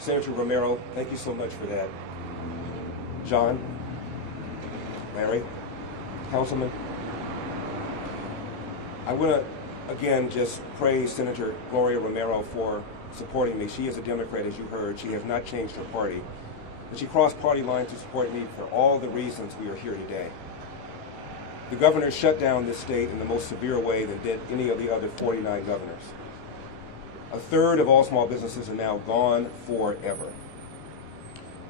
Senator Romero, thank you so much for that. John, Larry, Councilman, I want to again just praise Senator Gloria Romero for supporting me. She is a Democrat, as you heard. She has not changed her party. And she crossed party lines to support me for all the reasons we are here today. The governor shut down this state in the most severe way than did any of the other 49 governors. A third of all small businesses are now gone forever.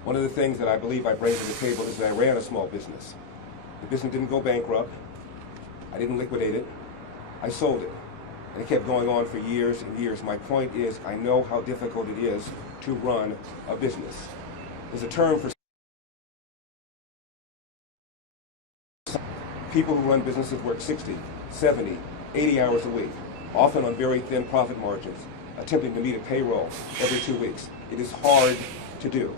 One of the things that I believe I bring to the table is that I ran a small business. The business didn't go bankrupt. I didn't liquidate it. I sold it. And it kept going on for years and years. My point is, I know how difficult it is to run a business. There's a term for people who run businesses work 60, 70, 80 hours a week, often on very thin profit margins, attempting to meet a payroll every 2 weeks. It is hard to do.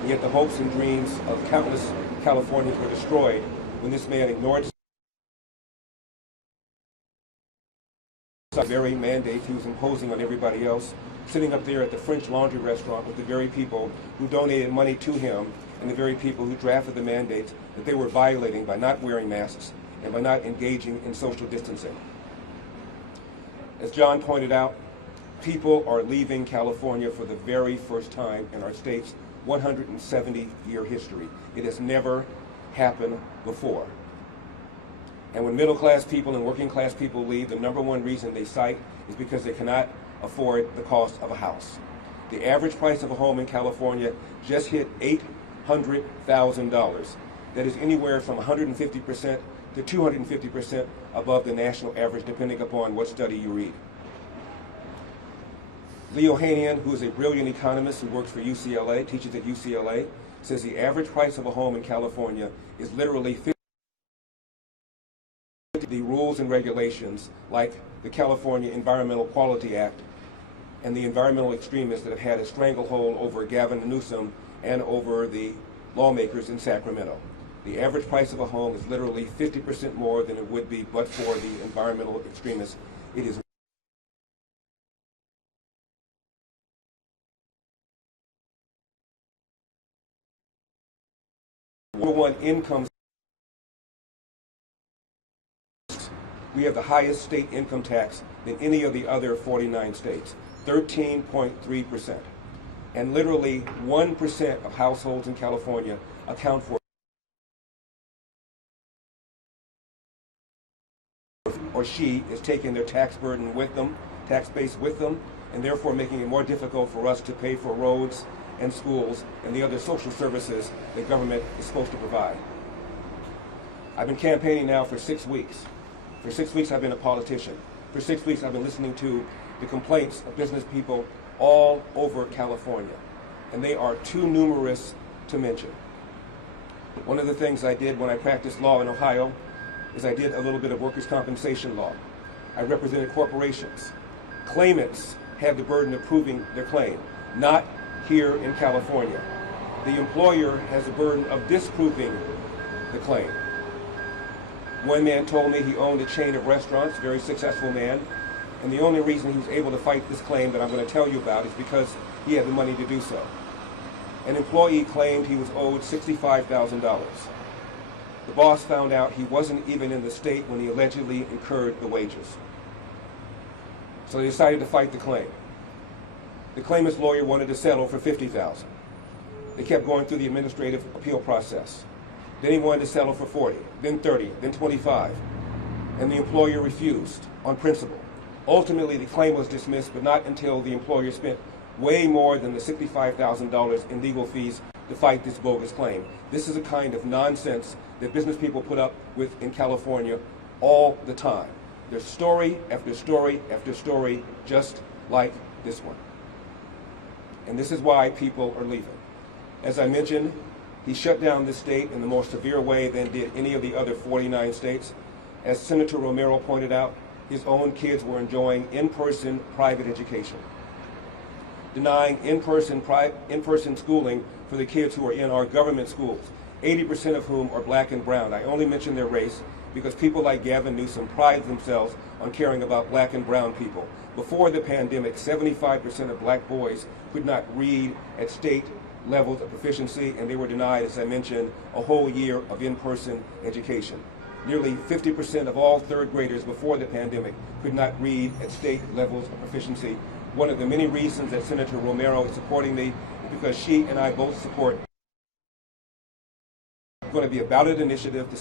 And yet the hopes and dreams of countless Californians were destroyed when this man ignored the very mandate he was imposing on everybody else, sitting up there at the French Laundry restaurant with the very people who donated money to him and the very people who drafted the mandates that they were violating by not wearing masks and by not engaging in social distancing. As John pointed out, people are leaving California for the very first time in our state's 170-year history. It has never happened before. And when middle-class people and working-class people leave, the number one reason they cite is because they cannot afford the cost of a house. The average price of a home in California just hit $800,000. That is anywhere from 150% to 250% above the national average, depending upon what study you read. Leo Hanian, who is a brilliant economist who works for UCLA, teaches at UCLA, says the average price of a home in California is literally 50. The rules and regulations like the California Environmental Quality Act and the environmental extremists that have had a stranglehold over Gavin Newsom and over the lawmakers in Sacramento. The average price of a home is literally 50% more than it would be but for the environmental extremists. It is number one income. We have the highest state income tax than any of the other 49 states, 13.3%. And literally 1% of households in California account for or she is taking their tax burden with them, tax base with them, and therefore making it more difficult for us to pay for roads and schools and the other social services that government is supposed to provide. I've been campaigning now for 6 weeks. For 6 weeks I've been a politician. For 6 weeks I've been listening to the complaints of business people all over California, and they are too numerous to mention. One of the things I did when I practiced law in Ohio is I did a little bit of workers' compensation law. I represented corporations. Claimants have the burden of proving their claim, not here in California. The employer has the burden of disproving the claim. One man told me he owned a chain of restaurants, a very successful man, and the only reason he was able to fight this claim that I'm going to tell you about is because he had the money to do so. An employee claimed he was owed $65,000. The boss found out he wasn't even in the state when he allegedly incurred the wages. So they decided to fight the claim. The claimant's lawyer wanted to settle for $50,000. They kept going through the administrative appeal process. Then he wanted to settle for 40, then 30, then 25, and the employer refused on principle. Ultimately, the claim was dismissed, but not until the employer spent way more than the $65,000 in legal fees to fight this bogus claim. This is a kind of nonsense that business people put up with in California all the time. There's story after story after story just like this one. And this is why people are leaving. As I mentioned, he shut down this state in the more severe way than did any of the other 49 states. As Senator Romero pointed out, his own kids were enjoying in-person private education, denying in-person schooling for the kids who are in our government schools, 80% of whom are black and brown. I only mention their race because people like Gavin Newsom pride themselves on caring about black and brown people. Before the pandemic, 75% of black boys could not read at state levels of proficiency, and they were denied, as I mentioned, a whole year of in-person education. Nearly 50% of all third graders before the pandemic could not read at state levels of proficiency. One of the many reasons that Senator Romero is supporting me is because she and I both support going to be a ballot initiative to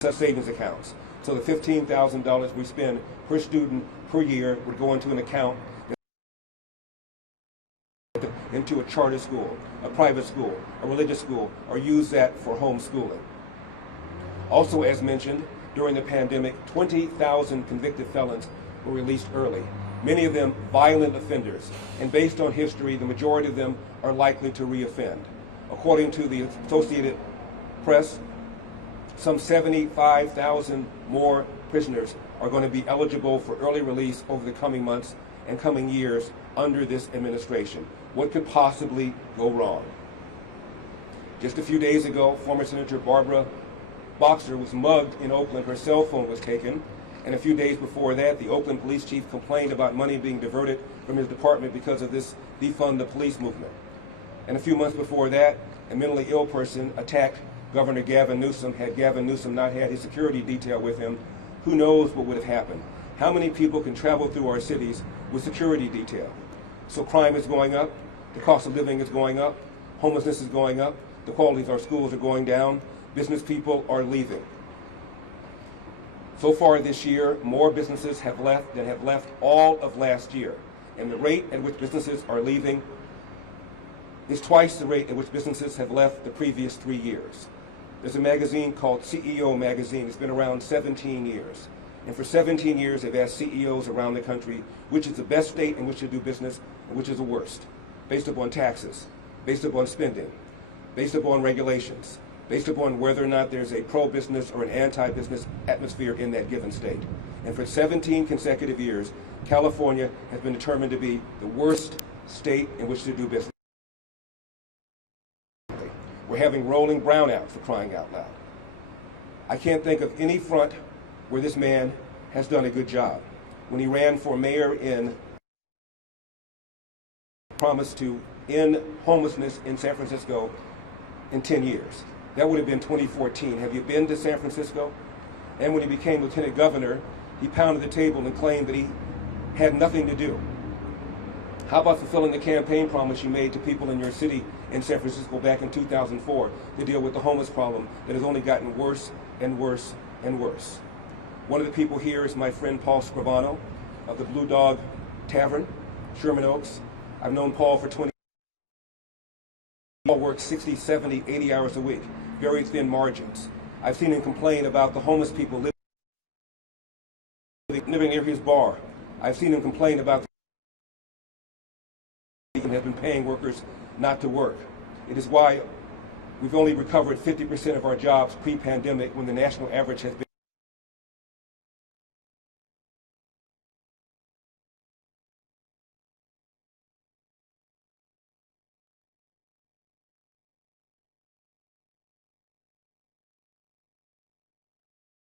set savings accounts. So the $15,000 we spend per student per year would go into an account into a charter school, a private school, a religious school, or use that for homeschooling. Also, as mentioned, during the pandemic, 20,000 convicted felons were released early, many of them violent offenders, and based on history, the majority of them are likely to reoffend. According to the Associated Press, some 75,000 more prisoners are going to be eligible for early release over the coming months and coming years under this administration. What could possibly go wrong? Just a few days ago, former Senator Barbara Boxer was mugged in Oakland. Her cell phone was taken. And a few days before that, the Oakland police chief complained about money being diverted from his department because of this defund the police movement. And a few months before that, a mentally ill person attacked Governor Gavin Newsom. Had Gavin Newsom not had his security detail with him, who knows what would have happened? How many people can travel through our cities with security detail? So crime is going up, the cost of living is going up, homelessness is going up, the quality of our schools are going down, business people are leaving. So far this year, more businesses have left than have left all of last year. And the rate at which businesses are leaving is twice the rate at which businesses have left the previous 3 years. There's a magazine called CEO Magazine. It's been around 17 years. And for 17 years, they've asked CEOs around the country which is the best state in which to do business and which is the worst, based upon taxes, based upon spending, based upon regulations, based upon whether or not there's a pro-business or an anti-business atmosphere in that given state. And for 17 consecutive years, California has been determined to be the worst state in which to do business. We're having rolling brownouts, for crying out loud. I can't think of any front where this man has done a good job. When he ran for mayor in promised to end homelessness in San Francisco in 10 years. That would have been 2014. Have you been to San Francisco? And when he became lieutenant governor, he pounded the table and claimed that he had nothing to do. How about fulfilling the campaign promise you made to people in your city in San Francisco back in 2004 to deal with the homeless problem that has only gotten worse and worse and worse? One of the people here is my friend Paul Scribano of the Blue Dog Tavern, Sherman Oaks. I've known Paul for 20 years. Paul works 60, 70, 80 hours a week, very thin margins. I've seen him complain about the homeless people living near his bar. I've seen him complain about and has been paying workers not to work. It is why we've only recovered 50% of our jobs pre-pandemic when the national average has been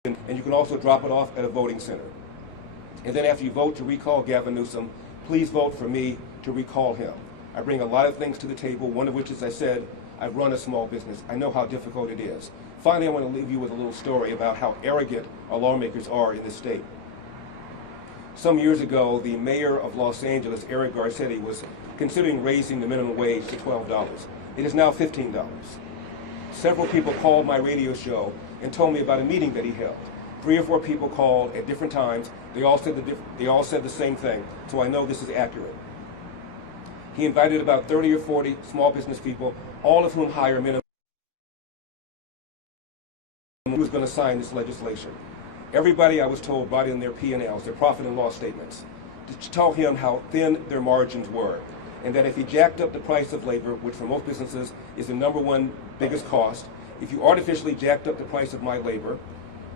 and you can also drop it off at a voting center. And then after you vote to recall Gavin Newsom, please vote for me to recall him. I bring a lot of things to the table, one of which, as I said, I've run a small business. I know how difficult it is. Finally, I want to leave you with a little story about how arrogant our lawmakers are in this state. Some years ago, the mayor of Los Angeles, Eric Garcetti, was considering raising the minimum wage to $12. It is now $15. Several people called my radio show and told me about a meeting that he held. 3 or 4 people called at different times. They all said the same thing, so I know this is accurate. He invited about 30 or 40 small business people, all of whom hire minimum. Who was going to sign this legislation? Everybody, I was told, brought in their P&Ls, their profit and loss statements, to tell him how thin their margins were, and that if he jacked up the price of labor, which for most businesses is the #1 biggest cost, if you artificially jacked up the price of my labor,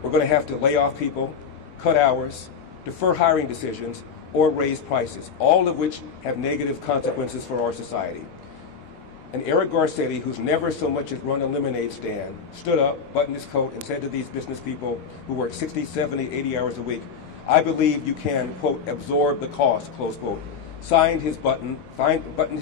we're going to have to lay off people, cut hours, defer hiring decisions, or raise prices, all of which have negative consequences for our society. And Eric Garcetti, who's never so much as run a lemonade stand, stood up, buttoned his coat, and said to these business people who work 60, 70, 80 hours a week, I believe you can, quote, absorb the cost, close quote. Buttoned his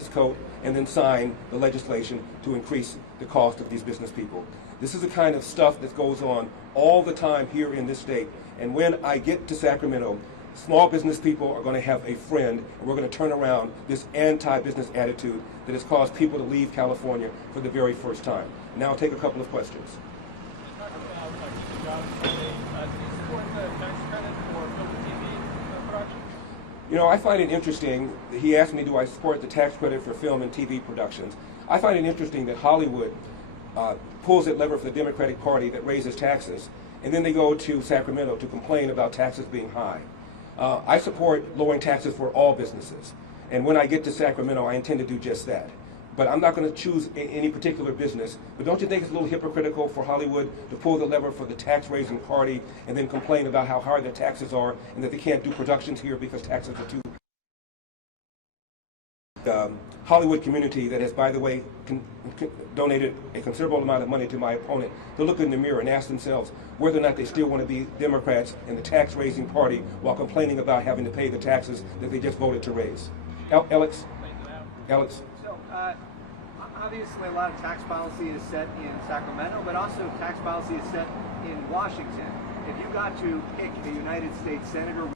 coat, and then signed the legislation to increase the cost of these business people. This is the kind of stuff that goes on all the time here in this state. And when I get to Sacramento, small business people are going to have a friend, and we're going to turn around this anti-business attitude that has caused people to leave California for the very first time. Now I'll take a couple of questions. You know, I find it interesting, he asked me, do I support the tax credit for film and TV productions? I find it interesting that Hollywood pulls that lever for the Democratic Party that raises taxes, and then they go to Sacramento to complain about taxes being high. I support lowering taxes for all businesses, and when I get to Sacramento, I intend to do just that. But I'm not going to choose any particular business. But don't you think it's a little hypocritical for Hollywood to pull the lever for the tax-raising party and then complain about how hard their taxes are and that they can't do productions here because taxes are too Hollywood community that has, by the way, donated a considerable amount of money to my opponent to look in the mirror and ask themselves whether or not they still want to be Democrats in the tax-raising party while complaining about having to pay the taxes that they just voted to raise. Alex? So, obviously a lot of tax policy is set in Sacramento, but also tax policy is set in Washington. If you got to pick a United States Senator,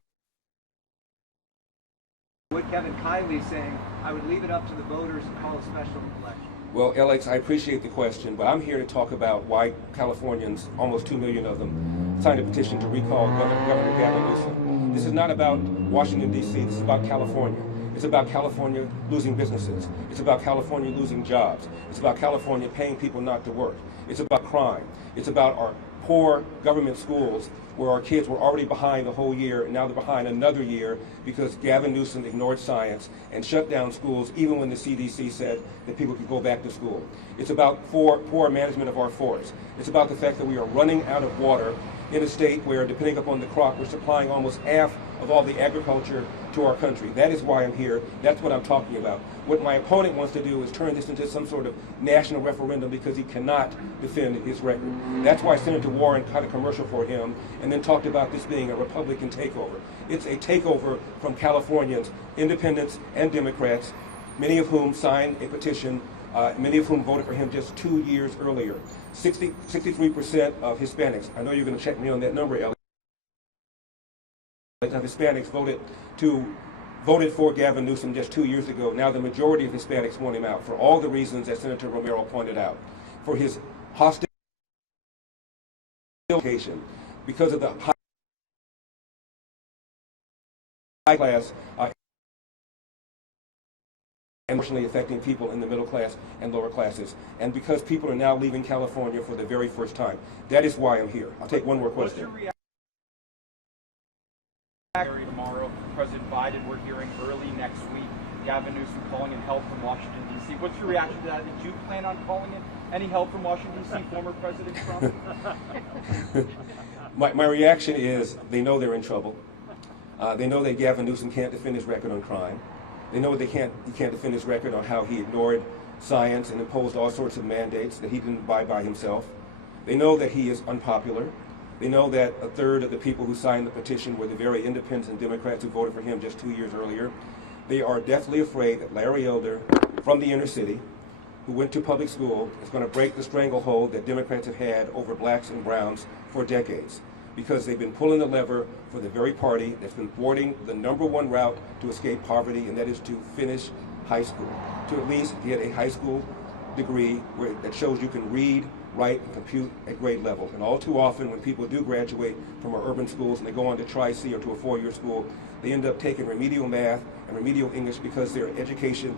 would Kevin Kiley saying, I would leave it up to the voters and call a special election? Well, Alex, I appreciate the question, but I'm here to talk about why Californians, almost 2 million of them, signed a petition to recall Governor Gavin Newsom. This is not about Washington, D.C. This is about California. It's about California losing businesses. It's about California losing jobs. It's about California paying people not to work. It's about crime. It's about our poor government schools where our kids were already behind the whole year, and now they're behind another year because Gavin Newsom ignored science and shut down schools even when the CDC said that people could go back to school. It's about poor management of our forests. It's about the fact that we are running out of water in a state where, depending upon the crop, we're supplying almost half of all the agriculture to our country. That is why I'm here. That's what I'm talking about. What my opponent wants to do is turn this into some sort of national referendum because he cannot defend his record. That's why Senator Warren cut a commercial for him and then talked about this being a Republican takeover. It's a takeover from Californians, independents and Democrats, many of whom signed a petition, many of whom voted for him just 2 years earlier. 63% of Hispanics, I know you're going to check me on that number, Ellie, of Hispanics voted for Gavin Newsom just 2 years ago. Now the majority of Hispanics want him out for all the reasons that Senator Romero pointed out. For his hostile location, because of the high class emotionally affecting people in the middle class and lower classes, and because people are now leaving California for the very first time. That is why I'm here. I'll take one more question. Tomorrow, President Biden, we're hearing early next week, Gavin Newsom calling in help from Washington, D.C. What's your reaction to that? Did you plan on calling in any help from Washington, D.C., former President Trump? My reaction is they know they're in trouble. They know that Gavin Newsom can't defend his record on crime. They know he can't defend his record on how he ignored science and imposed all sorts of mandates that he didn't abide by himself. They know that he is unpopular. They know that a third of the people who signed the petition were the very independents and Democrats who voted for him just 2 years earlier. They are deathly afraid that Larry Elder from the inner city, who went to public school, is going to break the stranglehold that Democrats have had over blacks and browns for decades, because they've been pulling the lever for the very party that's been thwarting the #1 route to escape poverty, and that is to finish high school, to at least get a high school degree that shows you can read, write, and compute at grade level. And all too often, when people do graduate from our urban schools and they go on to Tri-C or to a 4-year school, they end up taking remedial math and remedial English because their education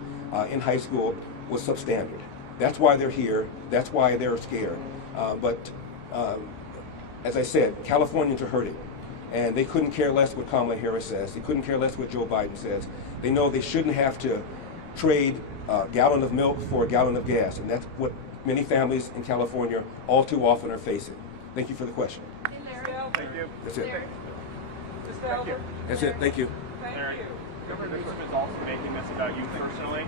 in high school was substandard. That's why they're here. That's why they're scared. As I said, Californians are hurting, and they couldn't care less what Kamala Harris says. They couldn't care less what Joe Biden says. They know they shouldn't have to trade a gallon of milk for a gallon of gas, and that's what many families in California all too often are facing. Thank you for the question. Thank you. That's it. Thank you. That's it. Thank you. Thank you. Governor Newsom is also making this about you personally.